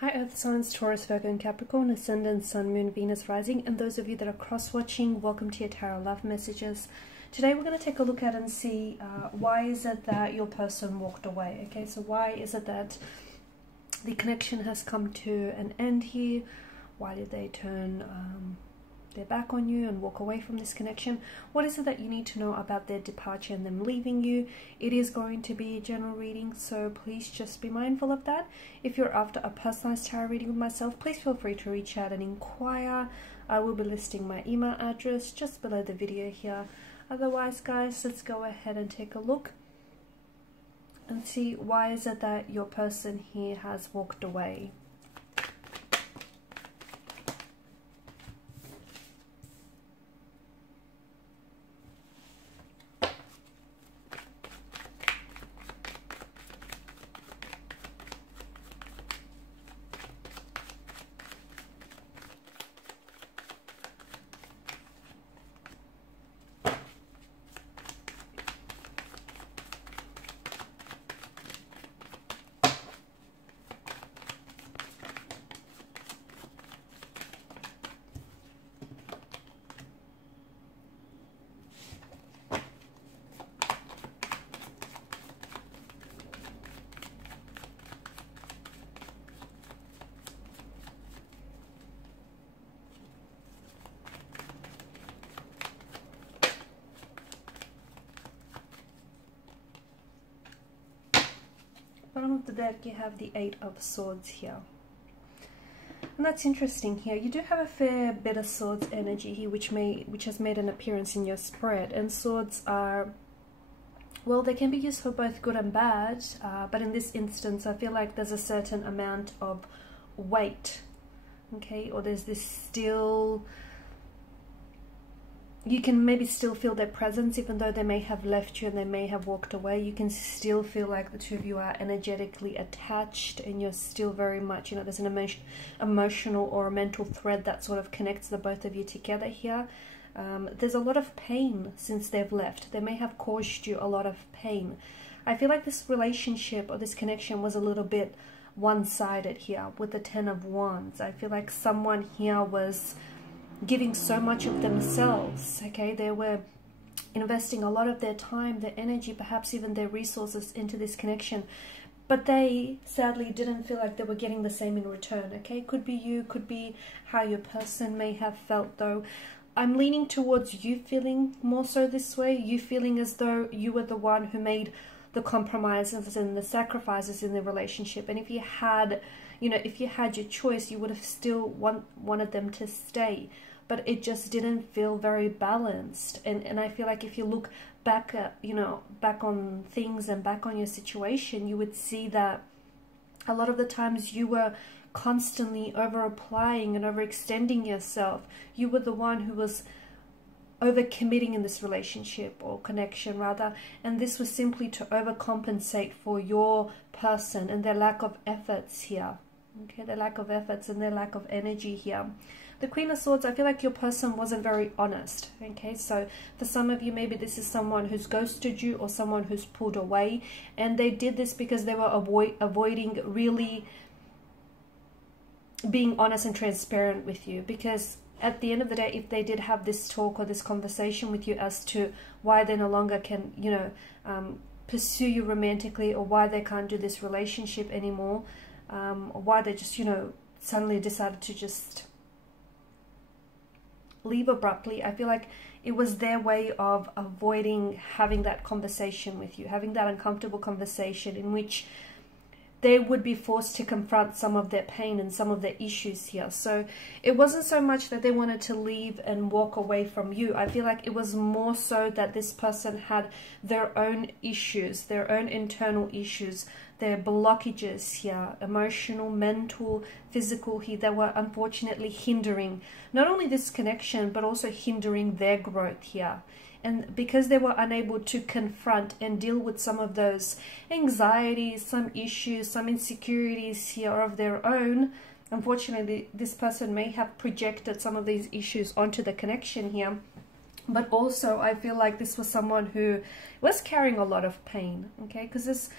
Hi Earth signs, Taurus, Virgo and Capricorn, Ascendant, Sun, Moon, Venus, Rising, and those of you that are cross-watching, welcome to your Tarot Love Messages. Today we're going to take a look at and see why is it that your person walked away, okay? So why is it that the connection has come to an end here? Why did they turn their back on you and walk away from this connection? What is it that you need to know about their departure and them leaving you? It is going to be a general reading, so please just be mindful of that. If you're after a personalized tarot reading with myself, please feel free to reach out and inquire. I will be listing my email address just below the video here. Otherwise, guys, let's go ahead and take a look and see why is it that your person here has walked away. Bottom of the deck, you have the Eight of Swords here. And that's interesting here. You do have a fair bit of Swords energy here, which has made an appearance in your spread. And swords are, well, they can be used for both good and bad. But in this instance, I feel like there's a certain amount of weight, okay? Or there's this still... You can maybe still feel their presence, even though they may have left you and they may have walked away. You can still feel like the two of you are energetically attached and you're still very much, you know, there's an emotional or a mental thread that sort of connects the both of you together here. There's a lot of pain since they've left. They may have caused you a lot of pain. I feel like this relationship or this connection was a little bit one-sided here with the Ten of Wands. I feel like someone here was giving so much of themselves, okay? They were investing a lot of their time, their energy, perhaps even their resources into this connection, but they sadly didn't feel like they were getting the same in return, okay? Could be you, could be how your person may have felt, though. I'm leaning towards you feeling more so this way, you feeling as though you were the one who made the compromises and the sacrifices in the relationship. And if you had, you know, if you had your choice, you would have still wanted them to stay. But it just didn't feel very balanced. And I feel like if you look back at, you know, back on things and back on your situation, you would see that a lot of the times you were constantly over-applying and overextending yourself. You were the one who was over-committing in this relationship or connection rather, and this was simply to overcompensate for your person and their lack of efforts here. Okay, their lack of efforts and their lack of energy here. The Queen of Swords, I feel like your person wasn't very honest, okay? So for some of you, maybe this is someone who's ghosted you or someone who's pulled away, and they did this because they were avoiding really being honest and transparent with you. Because at the end of the day, if they did have this talk or this conversation with you as to why they no longer can, you know, pursue you romantically, or why they can't do this relationship anymore, or why they just, you know, suddenly decided to just leave abruptly, I feel like it was their way of avoiding having that conversation with you, having that uncomfortable conversation in which they would be forced to confront some of their pain and some of their issues here. So it wasn't so much that they wanted to leave and walk away from you. I feel like it was more so that this person had their own issues, their own internal issues, their blockages here, emotional, mental, physical here, that were unfortunately hindering not only this connection, but also hindering their growth here. And because they were unable to confront and deal with some of those anxieties, some issues, some insecurities here of their own, unfortunately, this person may have projected some of these issues onto the connection here. But also, I feel like this was someone who was carrying a lot of pain, okay? Because this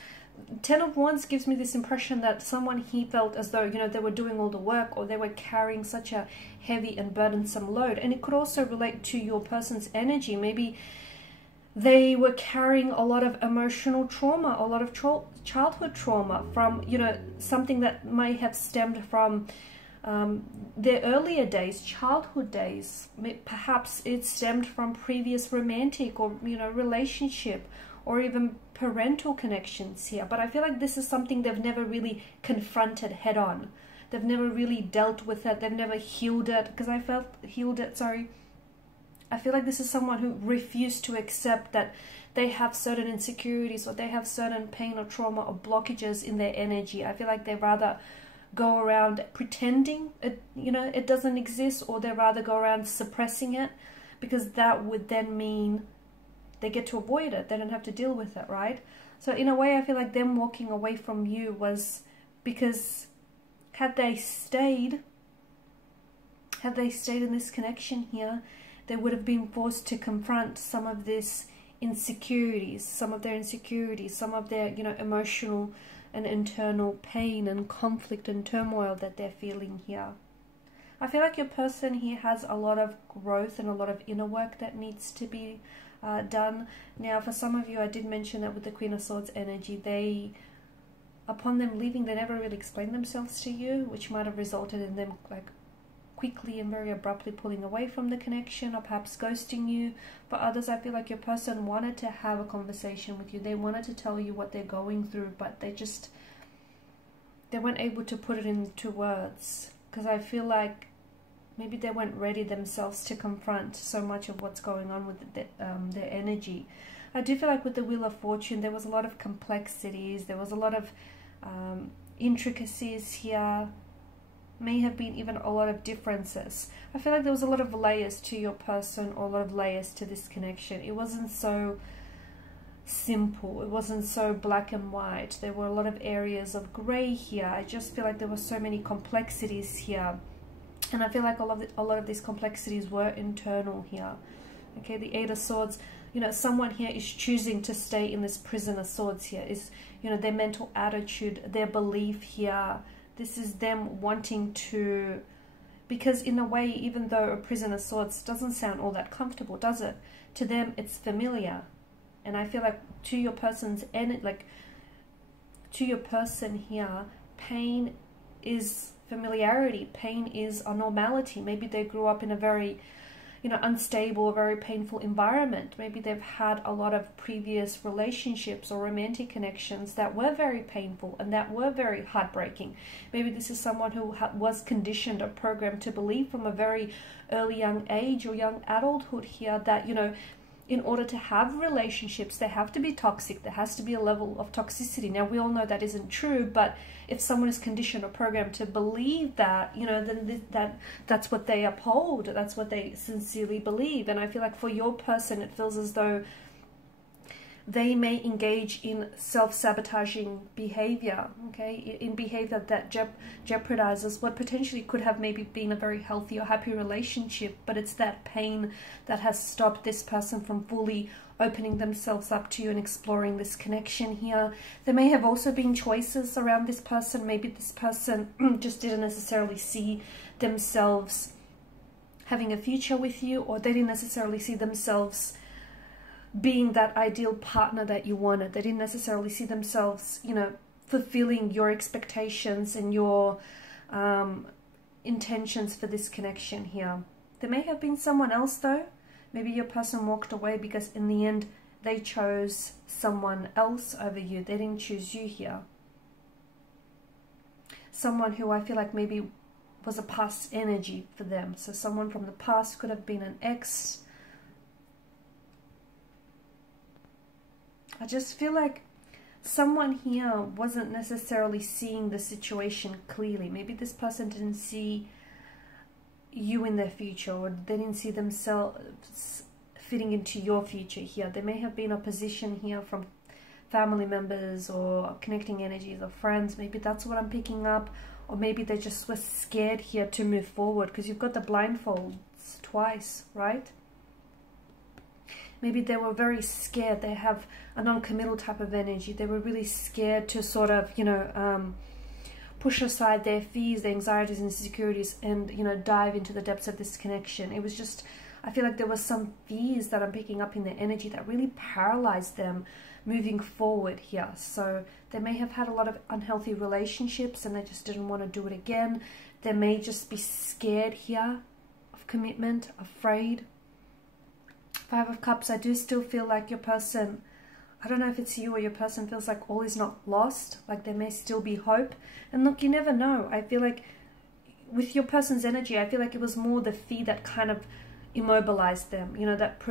Ten of Wands gives me this impression that someone he felt as though, you know, they were doing all the work, or they were carrying such a heavy and burdensome load. And it could also relate to your person's energy. Maybe they were carrying a lot of emotional trauma, a lot of childhood trauma from, you know, something that may have stemmed from their earlier days, childhood days. Perhaps it stemmed from previous romantic or, you know, relationship, or even parental connections here. But I feel like this is something they've never really confronted head on. They've never really dealt with it. They've never healed it, because I feel like this is someone who refused to accept that they have certain insecurities, or they have certain pain or trauma or blockages in their energy. I feel like they rather go around pretending it, you know, it doesn't exist, or they rather go around suppressing it, because that would then mean they get to avoid it. They don't have to deal with it, right? So in a way, I feel like them walking away from you was because had they stayed in this connection here, they would have been forced to confront some of this insecurities, some of their, you know, emotional and internal pain and conflict and turmoil that they're feeling here. I feel like your person here has a lot of growth and a lot of inner work that needs to be done. Now, for some of you, I did mention that with the Queen of Swords energy, upon them leaving, they never really explained themselves to you, which might have resulted in them like quickly and very abruptly pulling away from the connection, or perhaps ghosting you. For others, I feel like your person wanted to have a conversation with you. They wanted to tell you what they're going through, but they weren't able to put it into words, because I feel like maybe they weren't ready themselves to confront so much of what's going on with their energy. I do feel like with the Wheel of Fortune, there was a lot of complexities. There was a lot of intricacies here. May have been even a lot of differences. I feel like there was a lot of layers to your person, or a lot of layers to this connection. It wasn't so simple. It wasn't so black and white. There were a lot of areas of grey here. I just feel like there were so many complexities here. And I feel like a lot of these complexities were internal here. Okay, the Eight of Swords, you know, someone here is choosing to stay in this Prison of Swords here. Is, you know, their mental attitude, their belief here. This is them wanting to, because in a way, even though a Prison of Swords doesn't sound all that comfortable, does it? To them, it's familiar. And I feel like to your person's to your person here, pain is familiarity. Pain is a normality. Maybe they grew up in a very, you know, unstable, very painful environment. Maybe they've had a lot of previous relationships or romantic connections that were very painful and that were very heartbreaking. Maybe this is someone who was conditioned or programmed to believe from a very early young age or young adulthood here that, you know, in order to have relationships, they have to be toxic. There has to be a level of toxicity. Now, we all know that isn't true, but if someone is conditioned or programmed to believe that, you know, then that's what they uphold. That's what they sincerely believe. And I feel like for your person, it feels as though they may engage in self-sabotaging behavior, okay, in behavior that jeopardizes what potentially could have maybe been a very healthy or happy relationship, but it's that pain that has stopped this person from fully opening themselves up to you and exploring this connection here. There may have also been choices around this person. Maybe this person just didn't necessarily see themselves having a future with you, or they didn't necessarily see themselves being that ideal partner that you wanted. They didn't necessarily see themselves, you know, fulfilling your expectations and your intentions for this connection here. There may have been someone else though. Maybe your person walked away because in the end they chose someone else over you. They didn't choose you here. Someone who I feel like maybe was a past energy for them. So someone from the past, could have been an ex. I just feel like someone here wasn't necessarily seeing the situation clearly. Maybe this person didn't see you in their future, or they didn't see themselves fitting into your future here. There may have been opposition here from family members or connecting energies or friends. Maybe that's what I'm picking up. Or maybe they just were scared here to move forward, because you've got the blindfolds twice, right? maybe they were very scared. They have a non-committal type of energy. They were really scared to sort of, you know, push aside their fears, their anxieties and insecurities, and, you know, dive into the depths of this connection. It was just, I feel like there was some fears that I'm picking up in their energy that really paralyzed them moving forward here. So they may have had a lot of unhealthy relationships and they just didn't want to do it again. They may just be scared here of commitment, afraid. 5 of Cups, I do still feel like your person, I don't know if it's you or your person, feels like all is not lost, like there may still be hope. And look, you never know. I feel like with your person's energy, I feel like it was more the fear that kind of immobilized them, you know, that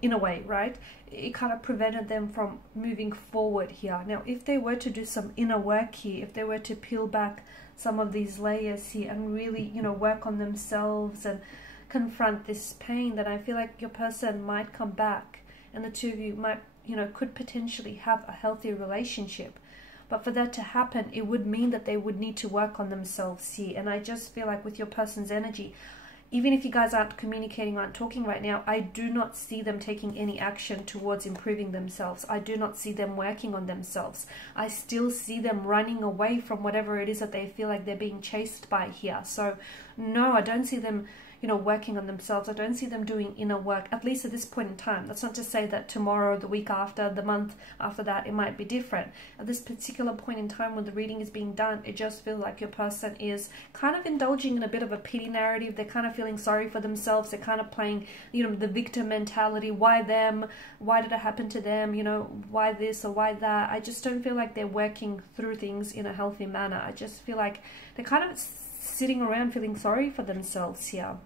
in a way, right? It kind of prevented them from moving forward here. Now, if they were to do some inner work here, if they were to peel back some of these layers here and really, you know, work on themselves and confront this pain, then I feel like your person might come back and the two of you might, you know, could potentially have a healthy relationship. But for that to happen, it would mean that they would need to work on themselves here. And I just feel like with your person's energy, even if you guys aren't communicating, aren't talking right now, I do not see them taking any action towards improving themselves. I do not see them working on themselves. I still see them running away from whatever it is that they feel like they're being chased by here. So no, I don't see them, you know, working on themselves. I don't see them doing inner work, at least at this point in time. That's not to say that tomorrow, the week after, the month after that, it might be different. At this particular point in time when the reading is being done, it just feels like your person is kind of indulging in a bit of a pity narrative. They're kind of feeling sorry for themselves. They're kind of playing, you know, the victim mentality. Why them? Why did it happen to them? You know, why this or why that? I just don't feel like they're working through things in a healthy manner. I just feel like they're kind of sitting around feeling sorry for themselves here.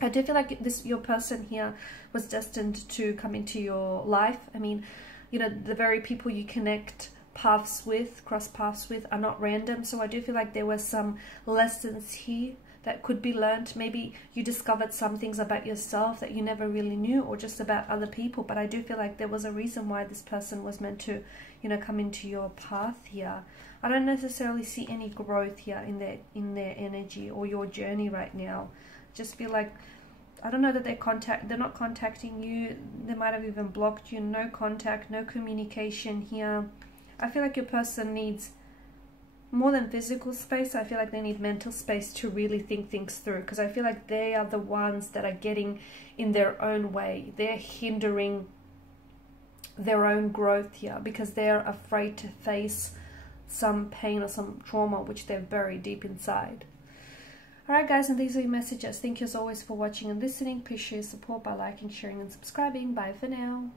I do feel like your person here was destined to come into your life. I mean, you know, the very people you connect paths with, cross paths with, are not random. So I do feel like there were some lessons here that could be learned. Maybe you discovered some things about yourself that you never really knew, or just about other people. But I do feel like there was a reason why this person was meant to, you know, come into your path here. I don't necessarily see any growth here in their energy or your journey right now. Just feel like, I don't know that they're not contacting you. They might have even blocked you. No contact, no communication here. I feel like your person needs more than physical space. I feel like they need mental space to really think things through, because I feel like they are the ones that are getting in their own way. They're hindering their own growth here because they're afraid to face some pain or some trauma which they're buried deep inside. Alright guys, and these are your messages. Thank you as always for watching and listening. Please show your support by liking, sharing and subscribing. Bye for now.